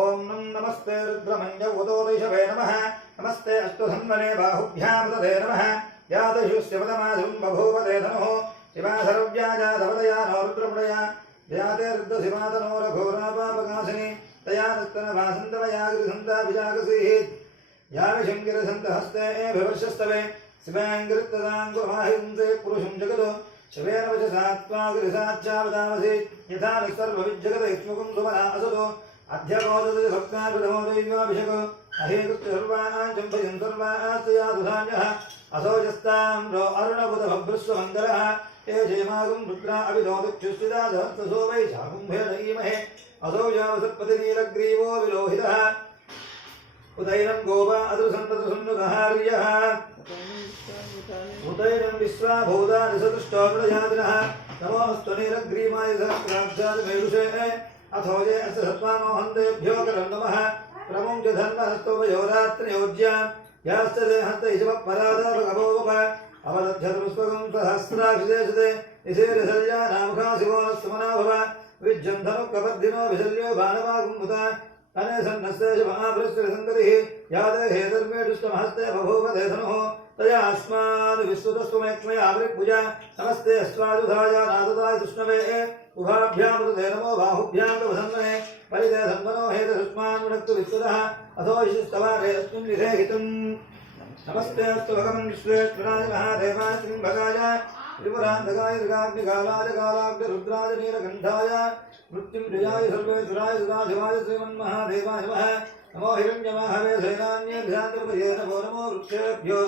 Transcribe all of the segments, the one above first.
ओम नमस्ते रुद्रमंज उदोदिशवे नमः नमस्ते अष्टधन्वने बाहुभ्यां तदे नमः यादयुष्यपदमाधुं बभूवते धनुः शिवा सर्व्याजा धवदया नो रुद्रमुदया व्याते रुद्रशिवातनो रघोरापापकाशिनी तया नस्तनवासन्तमया गृहन्ता विजागसीः याविशङ्किरसन्तहस्ते विवर्षस्तवे शिवाङ्गिरित्तदाङ्कुरमाहिंसे पुरुषं जगतो शिवेन वचसा त्वा गिरिसाच्चावदामसि यथा निस्सर्वविज्जगत इक्ष्मुकं सुमना असतो अध्यकोदति भक्ताभिधमो दैव्याभिषको अहेकृत्य सर्वान् चम्पयन् सर्वास्तयादुधान्यः असौ यस्ताम्रो अरुणबुधभभ्रस्वमङ्गलः ये जयमागं रुद्रा अभिदोदुक्षुस्थिता सहस्रसो वै शाकुम्भेणीमहे असौ यावसत्पतिनीलग्रीवो विलोहितः उदैनं गोपा अदृसन्तदृसन्नुतहार्यः उदैनं विश्वाभूता निसदुष्टो प्रजातिनः नमोऽस्तु नीलग्रीवाय सहस्राब्जातमेरुषे अथो ये अस्य सत्त्वामोहन्तेभ्यो करं नमः प्रमुञ्च धन्वहस्तोपयोरात्रियोज्यां याश्च ते हस्त इषवपरादापगभोवप अवदध्यतपुष्पकं सहस्राभिषेचते इषेरिशल्या नामखा शिवो नः सुमना भव विज्जन्धनुकबद्धिनो विशल्यो बाणवागुम्भुता अने सन्नस्ते शुभाभृष्टिसङ्गतिः यादे हेतर्मेढुष्टमहस्ते बभूव ते धनुः तया अस्मान् विश्वतस्त्वमेक्ष्मयावृक्भुजा नमस्ते अस्वायुधाय नाददाय कृष्णवे उभाभ्यां मृते नमो बाहुभ्यां प्रभधन्वने परिते धन्वनो हेतुष्मान् विनक्तु विश्वतः अथो विशिष्टवारे अस्मिन् विधेहितम् नमस्ते अस्तु भगवन् विश्वेश्वराय महादेवाय त्र्यम्बकाय त्रिपुरान्तकाय त्रिकाग्निकालाय कालाग्निरुद्राय नीलकण्ठाय मृत्युञ्जयाय सर्वेश्वराय सदाशिवाय श्रीमन्महादेवाय नमः नमो हिरण्यमाहवे सेनान्येभ्यान्तर्पये नमो नमो वृक्षेभ्यो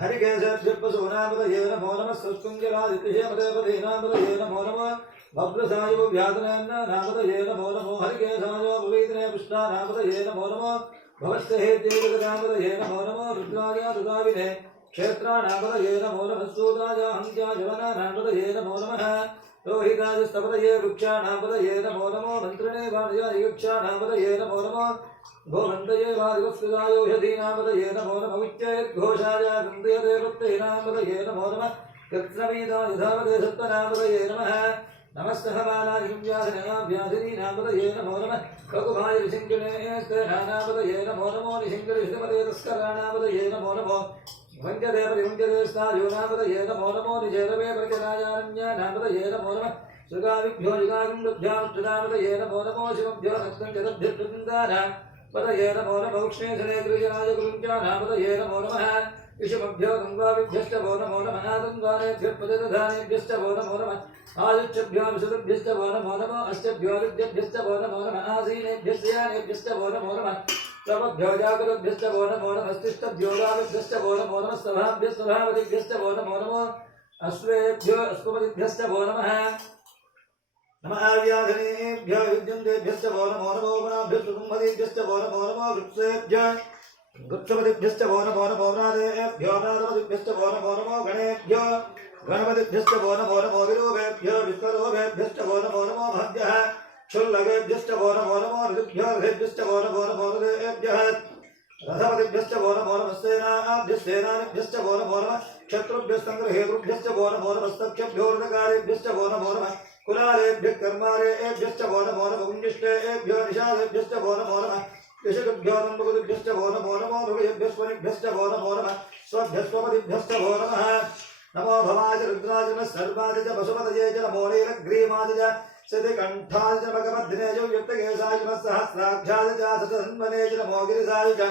हरिकेशेभ्यः पशूनामपतये नमो नमः सत्कुञ्जरादित्यशेमदेवतीनामपतये नमो नमः भद्रसायो व्यासनाम्नामपतये नमो नमो हरिकेशायो पवित्रे पुष्णानामपतये नमो नमो भवस्य हेत्येकनामपतये नमो नमो रुद्राय रुदाविने क्षेत्राणामपतये नमो नमः सूताय हन्त्याय वनानामपतये नमो नमः रोहिताय स्तपतये वृक्षाणामपतये नमो नमो मन्त्रिणे वाणयाय यक्षाणामपतये नमो नमो गोवन्दये वादिवस्कृतायोषधीनामपतये नमो नमः उच्चैर्घोषाय गन्धयते वृत्तेनामपतये नमो नमः कृत्स्नवीताय धावते सत्त्वनामपतये नमः नमस्तहबालाय व्याधिनीनामपतये नमो नमः ककुभाय ऋषिङ्गिणेस्तेनानामपतये नमो नमो निषिङ्गरिषिमते तस्कराणामपतये नमो नमो वञ्जते परिवञ्जते स्थायोनामपतये नमो नमो निजेरवे परिचरायारण्यानामपतये नमो नमः सुगाविभ्यो युगागुम्भ्यामुष्टनामपतये नमो नमो शिवभ्यो नक्तञ्जतभ्यर्वृन्दानां पतये नमो नमो उक्ष्णेशने गिरिजनाय गुरुञ्चानामपतये नमो नमः इषुमभ्यो गङ्गाविभ्यश्च वो नमो नमः आदङ्गानेभ्यः पतितधानेभ्यश्च वो नमो नमः आयुष्यभ्यो विशुद्धभ्यश्च वो नमो नमः अष्टभ्यो विद्यभ्यश्च वो नमो नमः आसीनेभ्यश्च यानेभ्यश्च वो नमो नमः तवभ्यो जागृतभ्यश्च वो नमो नमः स्तिष्ठभ्यो गाविभ्यश्च वो नमो नमः सभाभ्यश्च सभावतिभ्यश्च वो नमो नमः अश्वेभ्यो अश्वपतिभ्यश्च वो नमः नमः आव्याधिनेभ्यो विद्यन्तेभ्यश्च वो नमो नमो वनाभ्यश्च कुम्भदेभ्यश्च वो नमो नमो वृक्षेभ्यो वृक्षपतिभ्यश्च वो नमो नमो व्रातेभ्यो व्रातपतिभ्यश्च वो नमो नमो गणेभ्यो गणपतिभ्यश्च वो नमो नमो विरूपेभ्यो विश्वरूपेभ्यश्च वो नमो नमो महद्यः क्षुल्लकेभ्यश्च वो नमो नमो ऋतुभ्यो रथेभ्यश्च वो नमो नमो रथेभ्यः रथपतिभ्यश्च वो नमो नमः सेनाभ्यश्च वो नमो नमः क्षत्रुभ्यस्तङ्ग्रहेतृभ्यश्च वो नमो नमः सख्यभ्यो ऋतकारेभ्यश्च वो नमो नमः कुलारेभ्यः कर्मारेभ्यश्च वो नमो नमः कुञ्जिष्टेभ्यो निषादेभ्यश्च वो नमो नमः कृषकेभ्यो दम्पतिभ्यश्च वो नमो नमो भृगयेभ्यश्वनिभ्यश्च वो नमो नमः स्वभ्यस्वपतिभ्यश्च वो नमः नमो भवाय रुद्राय नमः सर्वाय च पशुपतये च नमो नीलग्रीवाय च शतिकण्ठाय च भगवद्धिने च युक्तकेशाय नमः सहस्राभ्याय च शतधन्वने च नमो गिरिशाय च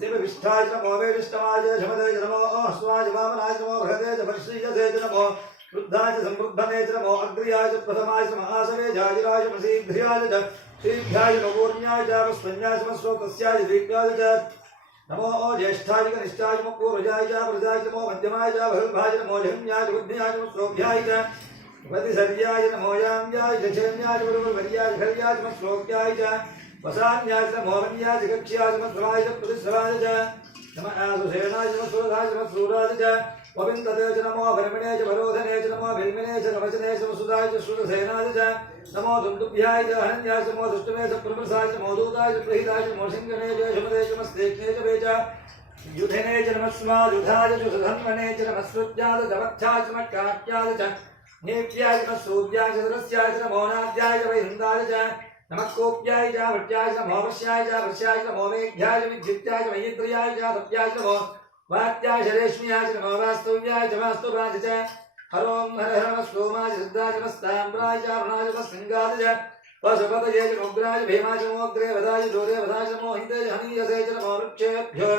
शिवविष्ठाय च नमो वेदिष्टमाय च शमदे च नमो अश्वाय वामनाय च नमो बृहदे च वर्षीयसे च नमो वृद्धाय च संवृद्धने च नमो अग्र्याय च प्रथमाय च महासवे जाजिराय च शीघ्राय च शीघ्राय च पूर्ण्याय च स्वन्याय च स्वतस्याय दीर्घाय च नमो ज्येष्ठाय च कनिष्ठाय च पूर्वजाय च प्रजाय च नमो मध्यमाय च बहुभाय च नमो जहन्याय च बुद्ध्याय च श्लोभ्याय च वतिसर्याय च नमो याम्याय च क्षेम्याय च गुरुवर्याय च हर्याय च श्लोक्याय च वसान्याय च नमो वन्याय च कक्ष्याय च मध्वाय च प्रतिस्राय च नमः आसुसेनाय च सुरधाय च सूराय च गोविन्दते च नमो भरमिणे च भरोधने च नमो भिल्मिने च नवचने च सुधाय च सुरसेनाय च नमो दुन्दुभ्याय च हरण्याय च नमो दुष्टमे च प्रमृसाय च मोदूताय च प्रहिताय च मोसिंगने च शुभदे च मस्तेक्ने च वेच युधने च नमः स्मायुधाय च सुधन्वने च नमः श्रुत्याय च वक्षाय च मट्काट्याय च नेत्याय च सूर्याय च दरस्याय च नमो नाद्याय च वैहिन्दाय च नमः कोप्याय च वट्याय च नमो वश्याय च वश्याय च नमो मेघ्याय च विद्युत्याय च मयिन्द्रियाय च तप्याय च नमो वात्याय च रेश्म्याय च नमो वास्तव्याय च वास्तुवाय च हरों हर हर सोमाय सिद्धाय च मस्ताम्राय च अरुणाय च सिंगाय च पशुपतये च उग्राय भीमाय च मोग्रे वदाय जोरे वदाय च मोहिन्दे च हनीयसे च नमो वृक्षेभ्यो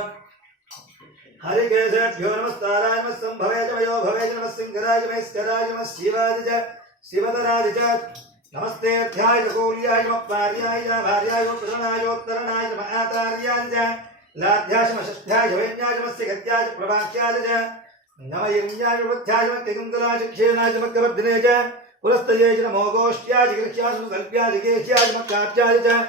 हरिकेशेभ्यो नमस्ताराय नमः संभवे च वयो भवे च नमः सिंहराय च महेश्वराय च नमः शिवाय च शिवतराय च नमस्ते अध्याय च कौल्याय च पार्याय च भार्याय च प्रसन्नाय च उत्तरणाय च महातार्याय च लाध्याय च मषध्याय च वैन्याय च मत्स्यगत्याय च प्रभाख्याय च नमः यज्ञाय च वध्याय च मत्तिकुन्दलाय च क्षेनाय च मग्गवर्धिने च पुरस्तये च नमो गोष्ठ्याय च गृह्याय च कल्प्याय च गेह्याय च मक्काप्याय च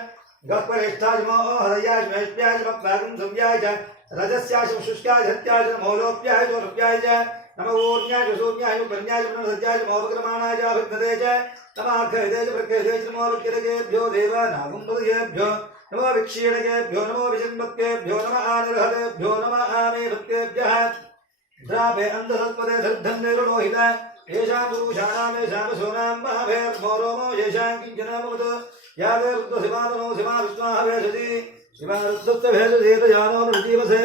गह्वरेष्ठाय च नमो हरयाय च महेश्व्याय च मक्कागं संव्याय च रजस्याय च शुष्काय च हत्याय च नमो लोप्याय च रुप्याय च नमो ऊर्ण्याय च सूर्याय च बन्याय च नमसत्याय च नमोपक्रमाणाय च अभिघ्नते च नमः अर्घयते च प्रकृते च नमो विकिरकेभ्यो देवानागुम्पदयेभ्यो नमो विक्षीणकेभ्यो नमो विजन्मत्केभ्यो नमः आनिर्हतेभ्यो नमः आमेभक्तेभ्यः द्रावे अन्धसत्पदे धर्धन्ये रोहिता येषां पुरुषाणां येषां सोनां महाभैर्मोरोमो येषां किञ्चनामवतु यावे रुद्रशिवादनो शिवा विश्वाः भेषति शिवा रुद्रस्य भेषति तयानो नृजीवसे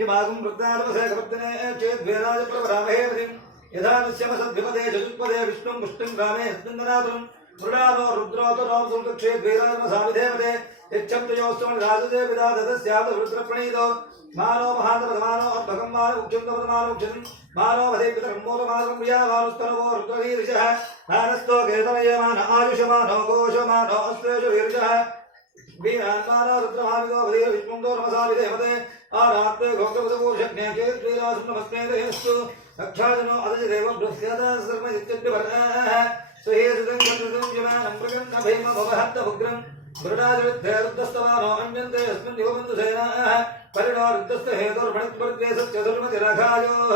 यमागुं रुद्रानवसे कपत्तने चेद्वेराज प्रवरामहे मतिं यथा नस्यमसद्विपदे चतुष्पदे विष्णुं पुष्टिं रामे स्पन्दनाथं मृडानो रुद्रोतरो सुल्कक्षेद्वेराजमसाविधेमते यच्छब्दयोस्तमं राजसे पिता ददस्यात् रुद्रप्रणीतो मानो महातपदमानो अर्भकं मानो उक्षन्तपदमानो उक्षतं मानो वदे पितरम्मोदमानं प्रियावानुस्तनवो रुद्रवीर्षः मानस्तो केतनयमान आयुषमानो घोषमानो अस्तेषु वीर्षः वीरान्मानो रुद्रभावितो वदे विष्णुन्दो नमसाविधेमते आरात्ते घोषपदपूर्षज्ञे चेद्वीरासं नमस्ते देहस्तु रक्षाजनो अदजदेव बृहस्यता सर्वजित्यद्विवर्णः सुहेसुतं चतुर्दं जमानं प्रकन्न भीममवहत्तभुग्रं गरुडाजविद्धेरुद्धस्तवानो अन्यन्ते यस्मिन् युवबन्धु सेनाः परिणो रुद्धस्त हेतुर्भणित्वर्गे सत्यधर्मतिरघायोः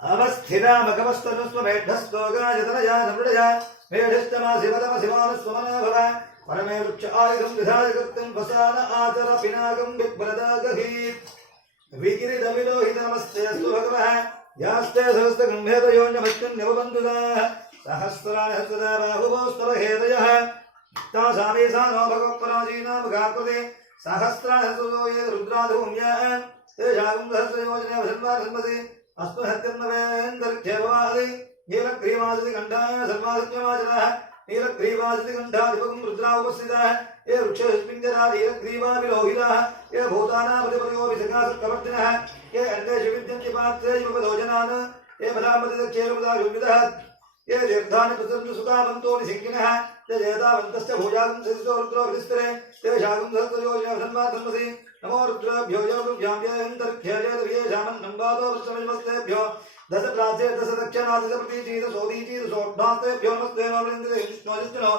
अवस्थिरामकवस्तनुस्वमेढस्तोगायतनया नमृडया मेढस्तमाशिवतमशिवानस्वमना भव परमे वृक्ष आयुधं विधाय कर्तुं वसान आचर पिनाकं विप्रदागहीत् विकिरीतमिलोहित नमस्ते अस्तु भगवः यास्ते सहस्रगम्भेरयोन्यमत्युन्यवबन्धुदाः सहस्राणि हस्तदा बाहुवोस्तव हेतयः तासामेषानो भगवत्पराजीनामगाकृते सहस्राणि हस्तदो ये रुद्राधूम्याः तेषां सहस्रयोजने वसन्वासन्मसि अस्मत् हत्यन्नवेन्दर्ख्यभवादि नीलग्रीवासति कण्ठाः सर्वासत्यमाचरः नीलग्रीवासति कण्ठाधिपकं रुद्रा उपस्थितः ये वृक्षस्मिञ्जरा नीलग्रीवाभिलोहिताः ये भूतानामधिपतयोभिसकासत्कवर्तिनः ये अन्येषु विद्यन्ति पात्रेषु उपदोजनान् ये फलामृतक्षेरुपदायुविदः ये तीर्थानि प्रसरन्तु सुखावन्तो निसिंकिनः ये जेतावन्तश्च भूजागं सदितो रुद्रो विधिस्तरे तेषागं सहस्रयोजने वसन्वासन्मसि नमो रुद्रेभ्यो योगव्याम्यन्तर्ख्यजेतवियेषामन्नम्बादो वृक्षमस्तेभ्यो दश प्राचे दश दक्षिणा दश प्रतीचीत सोदीचीत सोढ्नास्तेभ्यो नमस्ते नवरिन्द्रे विष्णोजिष्णो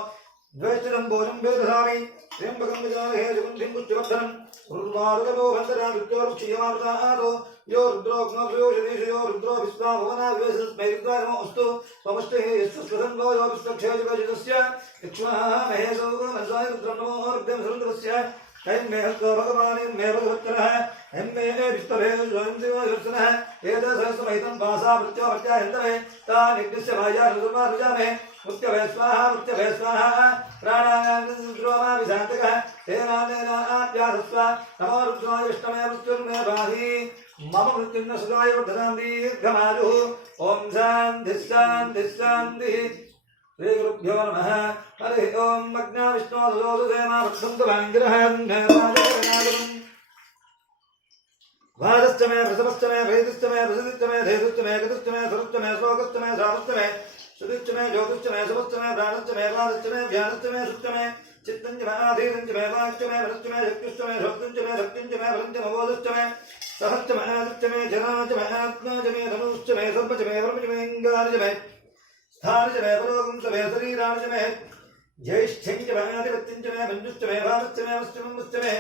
द्वैष्टिरं भोजं वेदधामि त्र्यम्बकं विजामहे सुगन्धिं पुष्टिवर्धनं उर्वारुकलो बन्धना मृत्योर्क्षीयमामृतातो यो रुद्रोऽग्नोऽभ्योषधीषु यो रुद्रो विश्वाभुवनावेशस्मै रुद्राय नमो अस्तु त्वमष्टिः यस्तस्वसन्वो यो विश्वक्षयजुगजितस्य इक्ष्वाः महेशो मनसाय रुद्रं नमो रुद्रं सरुद्रस्य ऐं मे हस्तो भगवान् मे भगवत्तरः ऐं मे विष्णवे स्वयं शिवदर्शनः एतत्सहस्रमहितं पासा मृत्योमर्त्या हिन्दवे तान् यज्ञस्य भाया ऋतुर्वारुजामे मृत्यवे स्वाहा प्राणायान्द्रोमाभिशान्तकः तेनान्येनाद्यासस्व नमो रुद्राय विष्णवे मृत्युर्मे बाहि मम मृत्युन्न सुखाय वर्धतां दीर्घमायुः ॐ शान्तिः शान्तिः शान्तिः श्रीगुरुभ्यो नमः हरिः ॐ अग्ना विष्णो सुदोषसेमा भक्तन्तु भाङ्गिरहं वादश्च मे वृषभश्च मे भैदश्च मे वृषदिश्च मे धेदुश्च मे गतश्च मे स्वरुश्च मे श्लोकश्च मे श्रावश्च मे श्रुतिश्च मे ज्योतिश्च मे शुभश्च मे प्राणश्च मे वादश्च मे ध्यानश्च मे सुश्च मे चित्तञ्च मे आधीरञ्च मे वाक्च मे मनश्च मे शक्तिश्च मे शब्दञ्च मे शक्तिञ्च मे बलञ्च मवोदश्च मे सहश्च मे आदिश्च मे जनाच मे आत्मा च मे धनुश्च मे सर्प च मे वर्म च मे इंगार च मे स्थान च मे परोगं च मे शरीराण च मे ज्येष्ठ्यं च मे आधिपत्यं च मे मञ्जुश्च मे भावश्च मे वश्च मे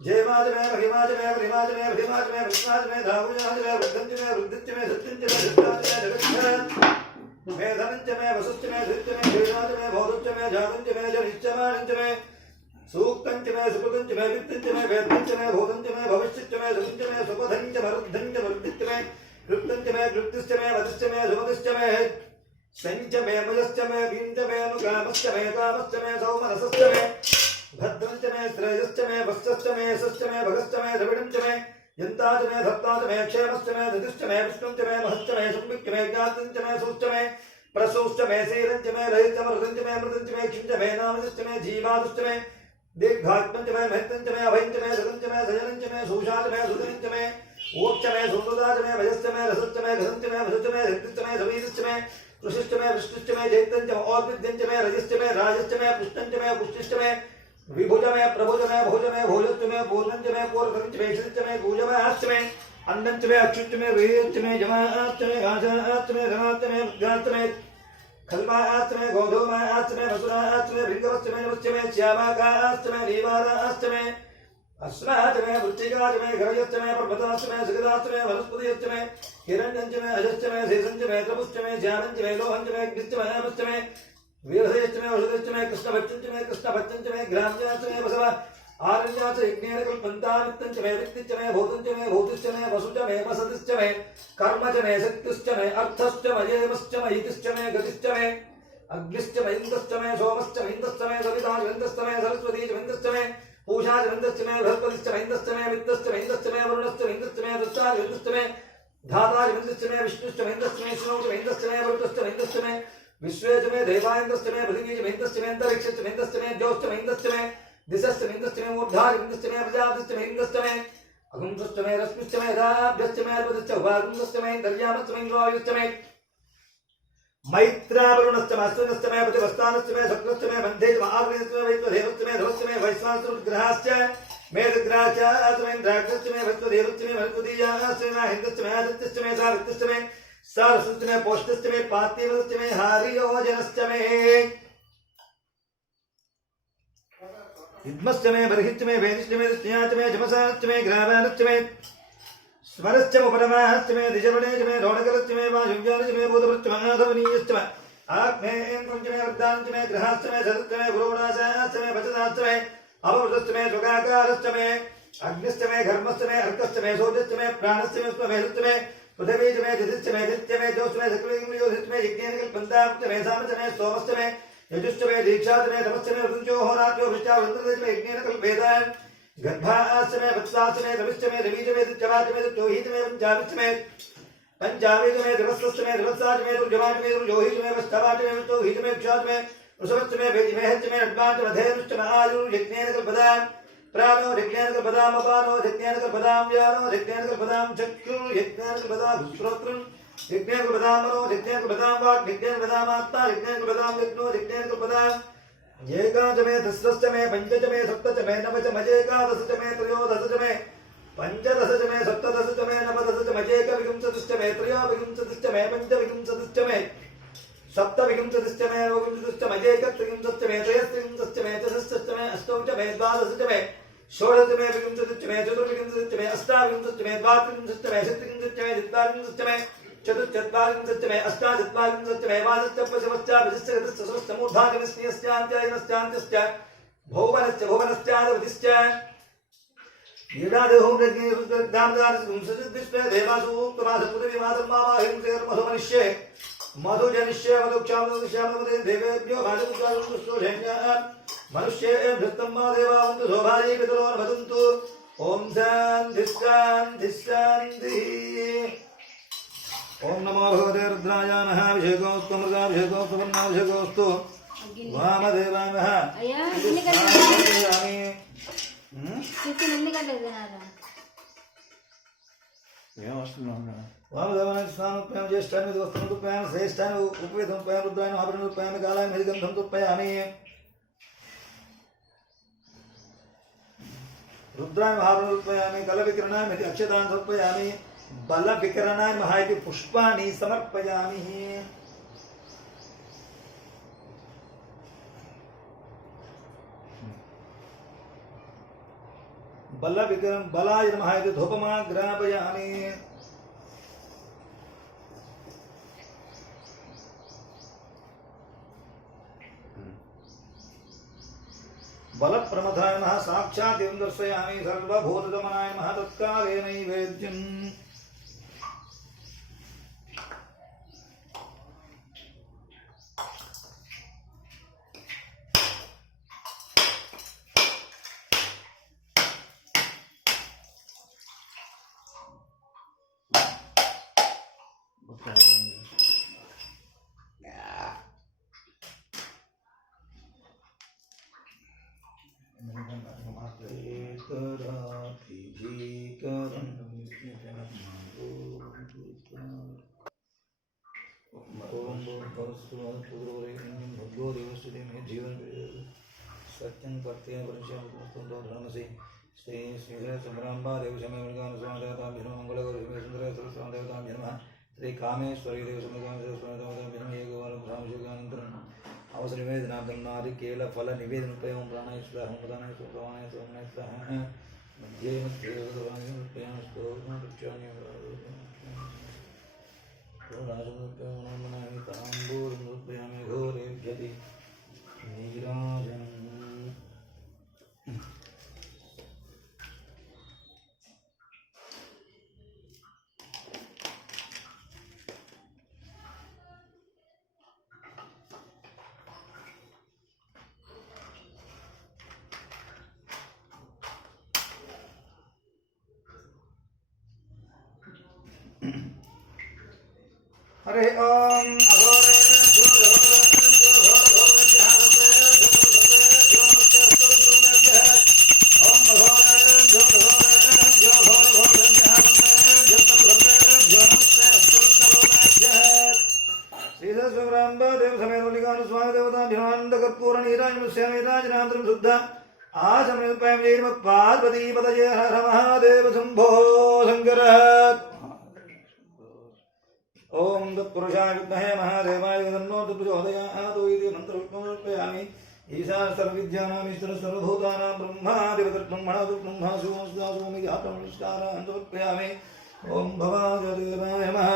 जयमाज मे महिमाज मे परिमाज मे भीमाज मे विष्णाज मे धावुजाज मे वृद्धंज मे वृद्धिच मे सत्यंज मे सिद्धाज मे जगच्छ मे धनंज मे वसुच्च मे धृच्च मे धीराज मे भोदुच्च मे जातंज मे जनिच्चमानंज मे सूक्तंज मे सुकृतंज मे वित्तंज मे वेदंज मे भूतंज मे भविष्यच्च मे सुंज मे सुपधंज मरुद्धंज मरुद्धिच्च मे कृप्तंज मे कृप्तिश्च मे वदिश्च मे सुमतिश्च मे संच मे मयश्च मे भीञ्च मे अनुकामश्च मे कामश्च मे सौमनसश्च मे भद्रञ्च मे श्रेयश्च मे वत्सश्च मे यशश्च मे भगश्च मे द्रविडञ्च मे यन्ताच मे धत्ताच मे क्षेमश्च मे धृतिश्च मे विष्णुञ्च मे महश्च मे संविच्च मे ज्ञातञ्च मे सूश्च मे प्रसूश्च मे शीलञ्च मे रहिश्च मृतञ्च मे मृतञ्च मे क्षिञ्च मे नामश्च मे जीवादुश्च मे दीर्घात्मञ्च मे महत्तञ्च मे अभयञ्च मे सदञ्च मे सजनञ्च मे सूषाच मे सुदनञ्च मे ऊर्च मे सुन्ददाच मे भयश्च मे रसश्च मे घसञ्च मे भसश्च मे धृतिश्च मे सवीरश्च मे कृषिश्च मे वृष्टिश्च मे जैत्यञ्च मे औद्विद्यञ्च मे रजश्च मे राजश्च मे पुष्टञ्च मे पुष्टिश्च मे विभुज मे प्रभुज मे भोज मे भोजश्च मे पूर्णञ्च मे पूर्णञ्च मे क्षितिश्च मे पूजमाश्च मे अन्नञ्च मे अक्षुश्च मे वीर्यश्च मे जमाश्च मे गाजाश्च मे धनाश्च मे मुद्गाश्च मे खल्माश्च मे गोधूमाश्च मे मसुराश्च मे भृङ्गवश्च मे नमश्च मे श्यामाकाश्च मे नीवाराश्च मे अस्माच मे वृत्तिकाच मे घरयश्च मे पर्वताश्च मे सुगदाश्च मे वनस्पतिश्च मे हिरण्यञ्च मे अजश्च मे शेषञ्च मे तपुश्च मे ज्ञानञ्च मे लोहञ्च मे अग्निश्च मे हेमश्च मे वीरधयश्च मे औषधश्च मे कृष्णभक्षञ्च मे ग्राम्याश्च मे वसव आरण्याच यज्ञेन कल्पन्तामित्तञ्च मे वित्तिश्च मे भूतञ्च मे भूतिश्च मे वसुच मे वसतिश्च मे कर्म च मे शक्तिश्च मे अर्थश्च मयेमश्च मयितिश्च मे गतिश्च मे अग्निश्च मे इन्द्रश्च मे सोमश्च मे इन्द्रश्च मे सविता च इन्द्रश्च मे सरस्वती च इन्द्रश्च मे पूषा च इन्द्रश्च मे बृहस्पतिश्च मे इन्द्रश्च मे मित्रश्च मे इन्द्रश्च मे वरुणश्च मे इन्द्रश्च मे दत्ता च इन्द्रश्च मे धाता च इन्द्रश्च मे विष्णुश्च मे इन्द्रश्च मे विष्णु च इन्द्रश्च मे वरुणश्च मे इन्द्रश्च मे विश्वे च मे देवाइन्द्रश्च मे पृथिवी च इन्द्रश्च मे अन्तरिक्षश्च मे इन्द्रश्च मे द्यौश्च मे इन्द्रश्च मे दिशश्च मे इन्द्रश्च मे मूर्धा च इन्द्रश्च मे प्रजापतिश्च मे इन्द्रश्च मे अगुंसश्च मे रश्मिश्च मे राभ्यश्च मे अर्पतिश्च उपागुंसश्च मे इन्द्रियामश्च मे इन्द्रायुश्च मे मैत्रावरुणश्च मे अश्विनश्च मे प्रतिवस्तानश्च मे शुक्रश्च मे बन्धे च महाग्नेश्च मे वैश्वदेवश्च मे धवश्च मे वैश्वानश्च मे रुद्राश्च मे इन्द्राग्रश्च मे वैश्वदेवश्च मे भरद्वतीयाश्च मे हिन्दश्च मे आदित्यश्च मे सावित्रश्च मे सारस्वश्च मे पौष्टश्च मे पार्थिवश्च मे हारियोजनश्च मे युग्मश्च मे बर्हिश्च मे वेदिश्च मे दृष्ट्याश्च मे जमसाश्च मे ग्रावानश्च मे स्मरश्च मे उपरमाश्च मे दिशवणेश्च मे रौणकरश्च मे वायुज्ञानश्च मे भूतभृश्च महाधवनीयश्च मे आग्नेयेन्द्रञ्च मे वृद्धाञ्च मे गृहाश्च मे सदश्च मे गुरोणाशाश्च मे वचनाश्च मे अभवश्च मे सुखाकारश्च मे अग्निश्च मे घर्मश्च मे अर्कश्च मे शोचश्च मे प्राणश्च मे स्वमेधश्च मे पृथिवी च मे दिदिश्च मे दित्य मे ज्योश्च मे सक्रियोश्च मे यज्ञेन कल्पन्ताश्च मे सामश्च मे सोमश्च मे यजुश्च मे दीक्षाश्च मे तपश्च मे ऋतुञ्चो होरात्यो वृष्टावृत्रश्च मे यज्ञेन कल्पेतान् गर्भाश्च मे वत्साश्च मे रविश्च मे रवीच मे दित्यवाच मे दित्योहीच मे पञ्चाविश्च मे पंचावीच में दिवसश्च में दिवसाच में दुर्जवाच में दुर्जोहिच में वस्तवाच में वस्तोहिच में क्षाच में वृषभश्च में भेजिमेहच में अड्वाच वधेनुश्च में आयु यज्ञेन कल्पदाम् प्राणो यज्ञेन कल्पदाम् अपानो यज्ञेन कल्पदाम् व्यानो यज्ञेन कल्पदाम् चक्षु यज्ञेन कल्पदाम् श्रोत्रम् यज्ञेन कल्पदाम् मनो यज्ञेन कल्पदाम् वाक् यज्ञेन कल्पदाम् आत्मा यज्ञेन कल्पदाम् यज्ञो यज्ञेन कल्पदाम् एकाच में दशश्च में पञ्चच में सप्तच में नवच मजेकादशच में त्रयोदशच में पंचदश च मे सप्तदश च मे नवदश च मजेकविंशतिश्च मे त्रयोविंशतिश्च मे पञ्चविंशतिश्च मे सप्तविंशतिश्च मे नवविंशतिश्च मजेकत्रिंशतिश्च मे त्रयस्त्रिंशतिश्च मे चतुष्टश्च मे अष्टौ च मे द्वादश च मे षोडश मे विंशतिश्च मे चतुर्विंशतिश्च मे अष्टाविंशतिश्च मे द्वात्रिंशतिश्च मे षट्त्रिंशतिश्च मे चत्वारिंशतिश्च मे चतुश्चत्वारिंशतिश्च मे अष्टाचत्वारिंशतिश्च मे द्वादशश्च मूर्धादिविस्मयश्चान्त्यायनश्चान्त्यश्च भौवनश्च भुवनश्चाधिपतिश्च ीडादेहों रज्ञेदामदारसुंसजिद्विश्वे देवासु उक्तमासपुरिमातर्मावाहिंसेर्मधुमनिष्ये मधुजनिष्ये मधुक्षामधुक्षामधुमते देवेभ्यो भाजपुत्रारुष्टोषेण्याः मनुष्येभ्यस्तम् मा देवावन्तु शोभायै पितरोन्वदन्तु ॐ शान्तिः शान्तिः शान्तिः ॐ नमो भगवते रुद्राय नमः अभिषेकोऽस्तु मृगाभिषेकोऽस्तु वर्णाभिषेकोऽस्तु वामदेवाय नमः वामदेवाय स्नानोपयामि ज्येष्ठानि वस्त्रमुपयामि श्रेष्ठानि उपवेदमुपयामि रुद्राय आभरणमुपयामि कालाय मृगन्धं तुपयामि रुद्राय आभरणमुपयामि कलविकिरणाय अक्षतान् समर्पयामि बलविकिरणाय महा इति पुष्पाणि समर्पयामि बलाय नमः इति धूपमाग्रापयामि बलप्रमथाय नमः साक्षात् देवं दर्शयामि सर्वभूतदमनाय नमः तत्काले नैवेद्यम् सत्यं कर्तेन परिचयं धर्मसि श्री श्रीधर समराम्बा देव समय मुनिगान स्वामी देवतां भिन्नो मंगलगौरी सुंदर सरस्वती देवतां भिन्नो श्री कामेश्वरी देव समुदाय सरस्वती देवतां भिन्नो एकवारं रामयोगानन्तरम् अवसर निवेदनार्थं नारिकेल फल निवेदन उपयोगं प्राणाय स्वाहा प्रदानाय स्वाहाय सोमनाय स्वाहा मध्ये मध्ये भगवान् स्तोत्रं रक्षामि राजमुद्रामनामि ताम्बूरमुद्रयामि घोरेभ्यति नीराजनम् हरे ओम देव समेत मल्लिकार्जुन स्वामी देवता ध्यानंद कर्पूर नीराजनांतरम शुद्ध आसमें पार्वती पतये हर महादेव शंभो शंकर ओम तत्पुरुषाय विद्महे महादेवाय तन्नो प्रचोदयात् इति मन्त्रपुष्पमर्पयामि ईशान सर्वविद्यानां ईश्वर सर्वभूतानां ब्रह्मादिपतिर्ब्रह्मणा ब्रह्मा सोमस्तासोमि जातं नमस्कारान् समर्पयामि ओम भवाय देवाय नमः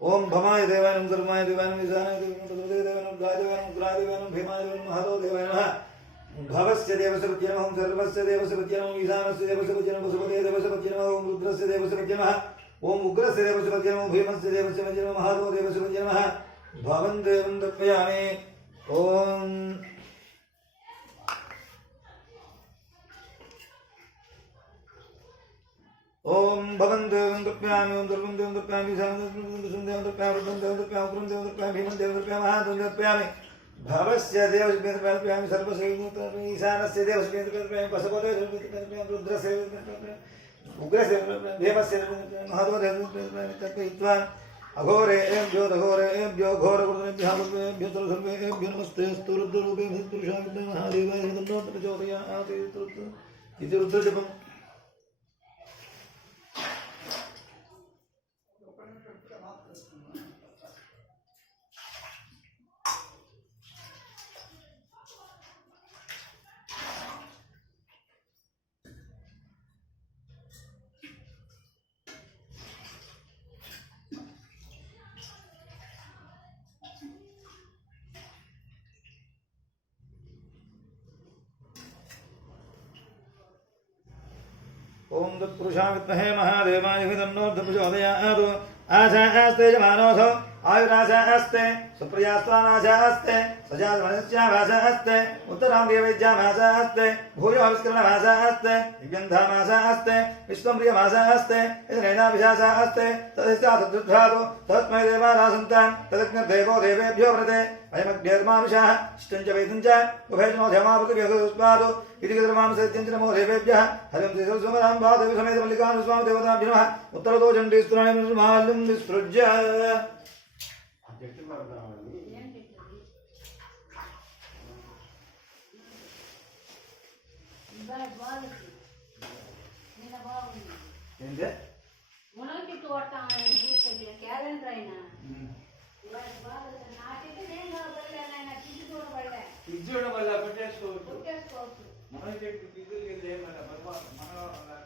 ओम भवाय देवाय नमः सर्वाय देवाय नमः ईशानाय देवाय नमः गाय देवाय नमः उग्राय देवाय नमः भीमाय देवाय नमः हरो देवाय नमः भवस्य देवस्य पत्यै नमः सर्वस्य देवस्य पत्यै नमः ईशानस्य देवस्य पत्यै नमः वसुपतये देवस्य पत्यै नमः ओम रुद्रस्य देवस्य पत्यै नमः ओम उग्रस्य देवस्य पत्यै नमः भीमस्य देवस्य पत्यै नमः हरो देवस्य पत्यै नमः भवं देवं तर्पयामि ओम ओम भवं देवं तर्पयामि ओम सर्वं देवं तर्पयामि ईशानं देवं तर्पयामि रुद्रं देवं तर्पयामि उग्रं देवं तर्पयामि भीमं देवं तर्पयामि महादेवं तर्पयामि भवस्य देवस्य तर्पयामि सर्वस्य ईशानस्य देवस्य तर्पयामि पशुपतये तर्पयामि रुद्रस्य उग्रस्य भीमस्य महादेवं अघोरेभ्यो दघोरेभ्यो घोरकृतेभ्यो सर्वेभ्यो नमस्ते स्तु रुद्ररूपेभ्यो पुरुषाय महादेवाय तन्नो प्रचोदयात् इति रुद्रजपम् ओम तत्पुरुषाय विद्महे महादेवाय तन्नो प्रचोदयात् आशास्ते जमानोऽसौ आयुराशास्ते सुप्रियास्त्वानाशास्ते सजातमनस्याभासास्ते उत्तरां देवैज्यामासास्ते भूयो विस्करणमासास्ते दिव्यन्धामासास्ते विश्वम्प्रियमासास्ते इदनेनाभिशासास्ते तदिष्टातद्रुद्धातु तस्मै देवानासन्तां तदग्निर्देवो देवेभ्यो व्रते वयमग्नेर्मानुषाः इष्टं च वेदं च उभयजनोधमापतिभ्यस्मादु इति कृतमां सत्यं च नमो देवेभ्यः हरिं श्रीसुमराम्बा देवी समेत मल्लिकार्जुन स्वामी देवताभ्यो नमः उत्तरतो चण्डीस्त्राणि माल्यं विसृज्य ఇజ్జోడ వల్ల పెట్టేసుకోవచ్చు మన చెట్టు పిల్లలు ఏమన్నా మన